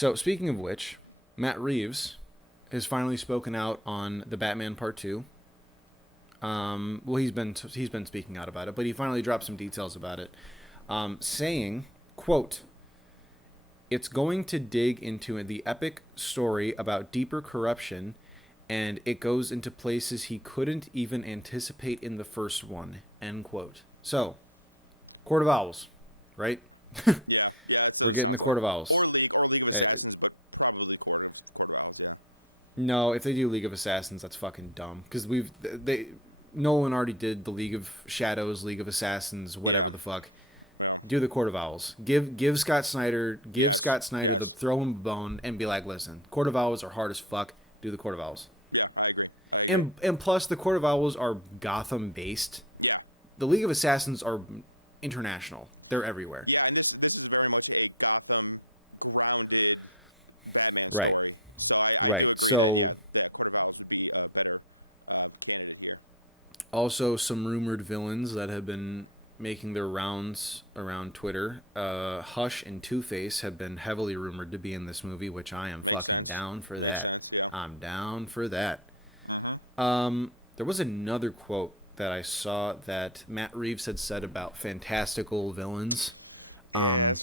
So speaking of which, Matt Reeves has finally spoken out on the Batman Part Two. Well, he's been speaking out about it, but he finally dropped some details about it, saying, "quote It's going to dig into the epic story about deeper corruption, and it goes into places he couldn't even anticipate in the first one." End quote. So, Court of Owls, right? We're getting the Court of Owls. Uh, no, if they do League of Assassins, that's fucking dumb. Because Nolan already did the League of Shadows, League of Assassins, whatever the fuck. Do the Court of Owls. Give Scott Snyder the throw him a bone and be like, listen, Court of Owls are hard as fuck. Do the Court of Owls. And plus the Court of Owls are Gotham based. The League of Assassins are international. They're everywhere. Right. Right. So also some rumored villains that have been making their rounds around Twitter. Hush and Two Face have been heavily rumored to be in this movie, which I am fucking down for that. I'm down for that. There was another quote that I saw that Matt Reeves had said about fantastical villains. Um,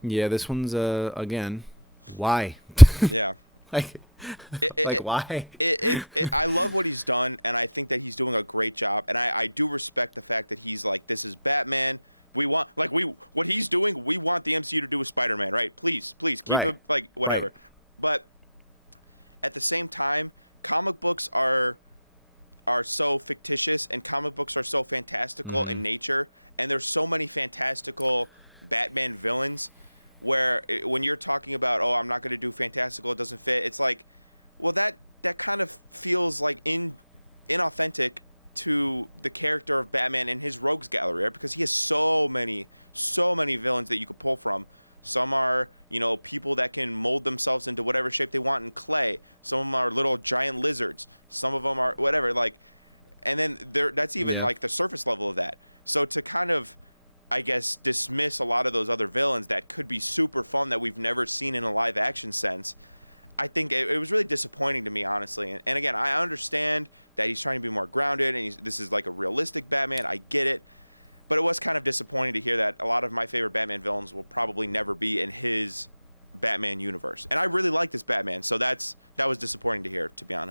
yeah, this one's again, why? like, like why? Right, right. Hmm. Yeah.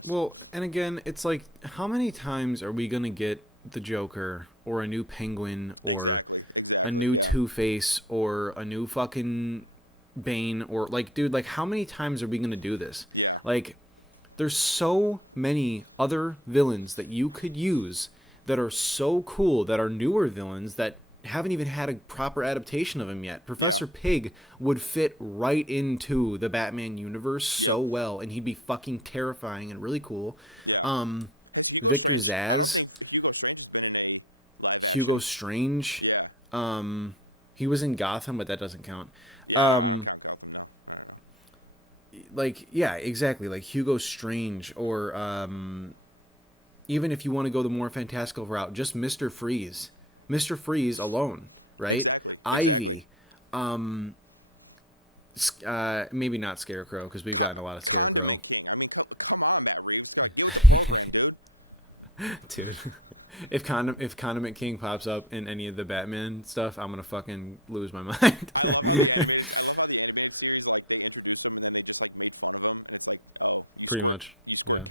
Well, and again, it's like, how many times are we gonna get the Joker or a new Penguin or a new Two Face or a new fucking Bane or like, dude, like, how many times are we gonna do this? Like, there's so many other villains that you could use that are so cool that are newer villains that haven't even had a proper adaptation of him yet. Professor Pig would fit right into the Batman universe so well, and he'd be fucking terrifying and really cool. Um, Victor Zaz, Hugo Strange, um, he was in Gotham, but that doesn't count. Um, like, yeah, exactly, like Hugo Strange, or even if you want to go the more fantastical route, just Mister Freeze, Mister Freeze alone, right? Ivy, um, maybe not Scarecrow because we've gotten a lot of Scarecrow, dude. If Condiment King pops up in any of the Batman stuff, I'm gonna fucking lose my mind. Pretty much, yeah,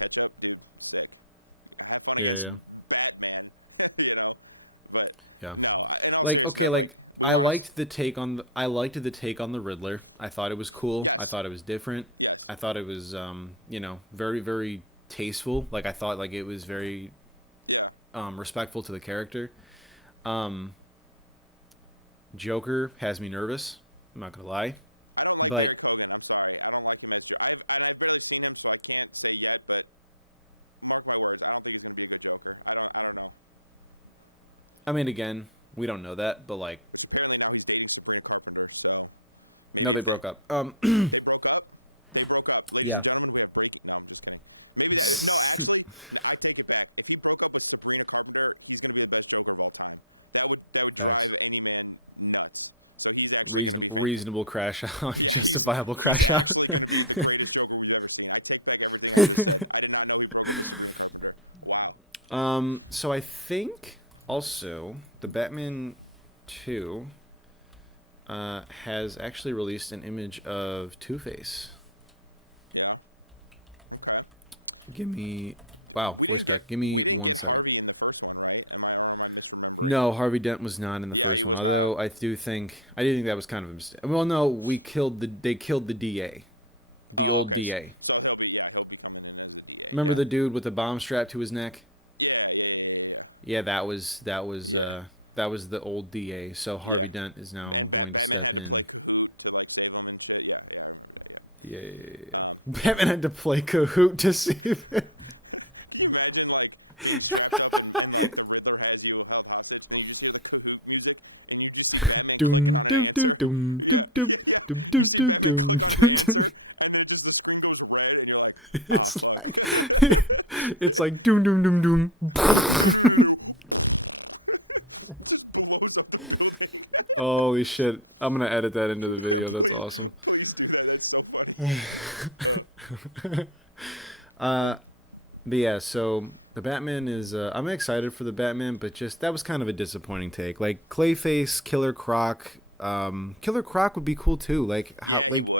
yeah, yeah, yeah. Like, okay, like I liked the take on the Riddler. I thought it was cool. I thought it was different. I thought it was very very tasteful. Like, I thought like it was very respectful to the character. Um Joker has me nervous. I'm not gonna lie, but I mean, again, we don't know that, but like, no, they broke up. Yeah. Facts. Reasonable crash out, justifiable crash out. So I think also the Batman 2 has actually released an image of Two Face. Give me, wow, voice crack. Give me 1 second. No, Harvey Dent was not in the first one. Although I do think that was kind of a mistake. Well, no, they killed the DA, the old DA. Remember the dude with the bomb strapped to his neck? Yeah, that was the old DA. So Harvey Dent is now going to step in. Yeah. Batman had to play Kahoot to see if it. Doom doom doom doom doom doom doom doom doom doom doom. It's like it's like doom doom doom doom. Holy shit! I'm gonna edit that into the video. That's awesome. uh, but yeah, so the Batman is. I'm excited for the Batman, but just that was kind of a disappointing take. Like Clayface, Killer Croc. Killer Croc would be cool too. Like how, like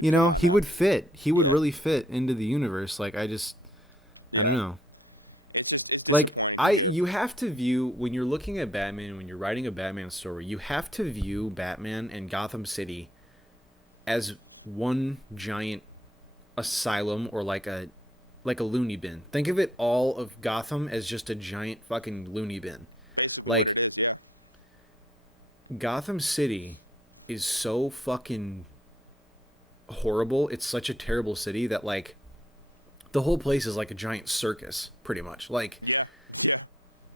he would fit. He would really fit into the universe. I don't know. Like you have to view when you're looking at Batman, when you're writing a Batman story, you have to view Batman and Gotham City as one giant asylum or like a loony bin. Think of it all of Gotham as just a giant fucking loony bin. Like Gotham City is so fucking horrible. It's such a terrible city that like the whole place is like a giant circus pretty much. Like,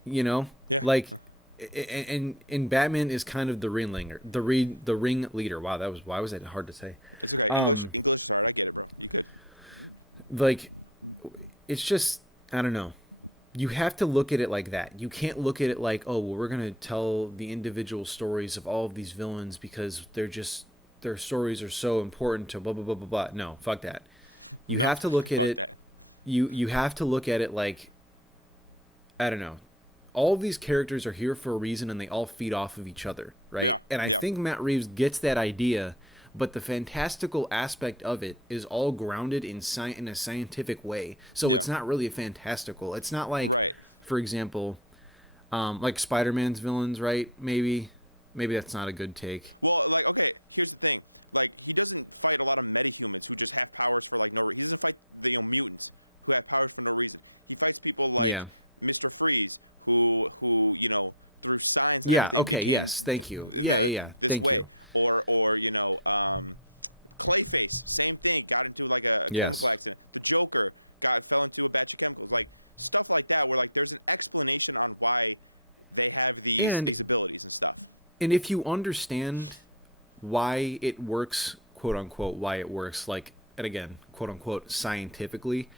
you know, like and Batman is kind of the ringleader, the ring leader. Wow, that was why was that hard to say? Um like it's just I don't know. You have to look at it like that. You can't look at it like, oh, well, we're gonna tell the individual stories of all of these villains because their stories are so important to blah blah blah blah blah. No, fuck that. You have to look at it. You have to look at it like I don't know. All of these characters are here for a reason, and they all feed off of each other, right? And I think Matt Reeves gets that idea, but the fantastical aspect of it is all grounded in a scientific way. So it's not really a fantastical. It's not like, for example, like Spider-Man's villains, right? Maybe that's not a good take. Yeah. Yeah. Okay. Yes. Thank you. Yeah. Yeah. Yeah. Thank you. Yes. And and if you understand why it works, quote unquote, why it works, like, and again, quote unquote, scientifically,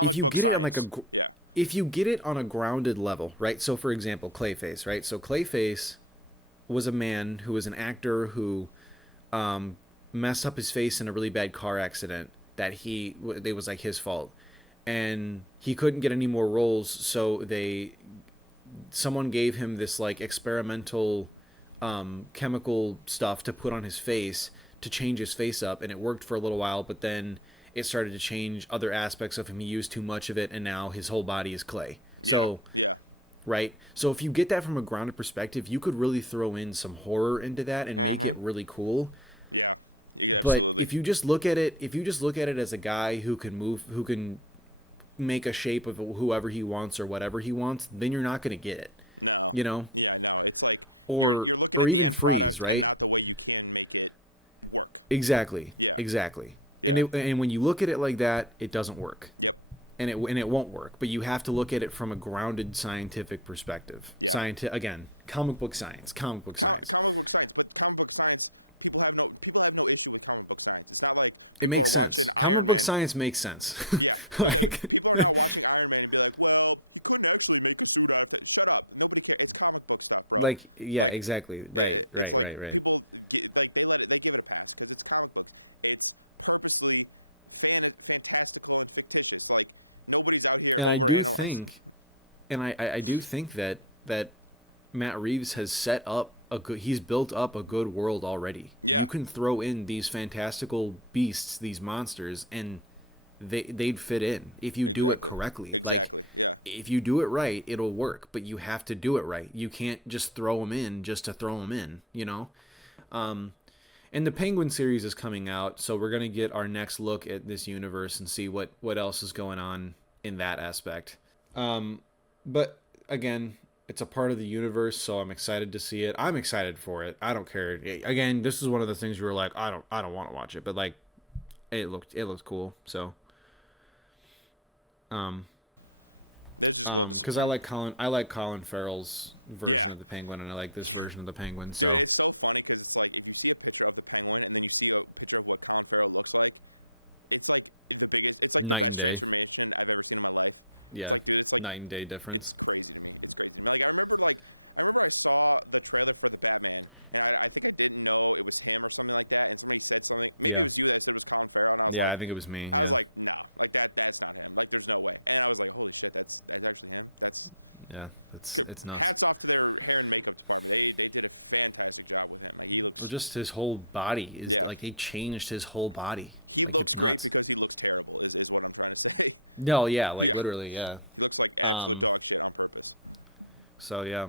if you get it on like if you get it on a grounded level, right? So, for example, Clayface, right? So Clayface was a man who was an actor who um, messed up his face in a really bad car accident that it was like his fault, and he couldn't get any more roles, so they someone gave him this like experimental chemical stuff to put on his face to change his face up, and it worked for a little while, but then it started to change other aspects of him. He used too much of it, and now his whole body is clay. So, right? So, if you get that from a grounded perspective, you could really throw in some horror into that and make it really cool. But if you just look at it as a guy who can who can make a shape of whoever he wants or whatever he wants, then you're not going to get it, you know? Or even freeze, right? Exactly. Exactly. And when you look at it like that, it doesn't work. And it won't work, but you have to look at it from a grounded scientific perspective. Again, comic book science. It makes sense. Comic book science makes sense. like Like, yeah, exactly. Right, right, right, right. And I do think, and I do think that Matt Reeves has set up a good. He's built up a good world already. You can throw in these fantastical beasts, these monsters, and they'd fit in if you do it correctly. Like, if you do it right, it'll work. But you have to do it right. You can't just throw them in just to throw them in. You know. Um, and the Penguin series is coming out, so we're gonna get our next look at this universe and see what else is going on in that aspect. Um, but again, it's a part of the universe, so I'm excited to see it. I'm excited for it. I don't care. Again, this is one of the things you were like, I don't want to watch it, but like it looked cool. So um because I like Colin Farrell's version of the Penguin, and I like this version of the Penguin. So night and day. Yeah, night and day difference. Yeah, yeah. I think it was me. Yeah, yeah. It's nuts. Well, just his whole body is like they changed his whole body. Like it's nuts. No, yeah, like literally, yeah. Um, so yeah.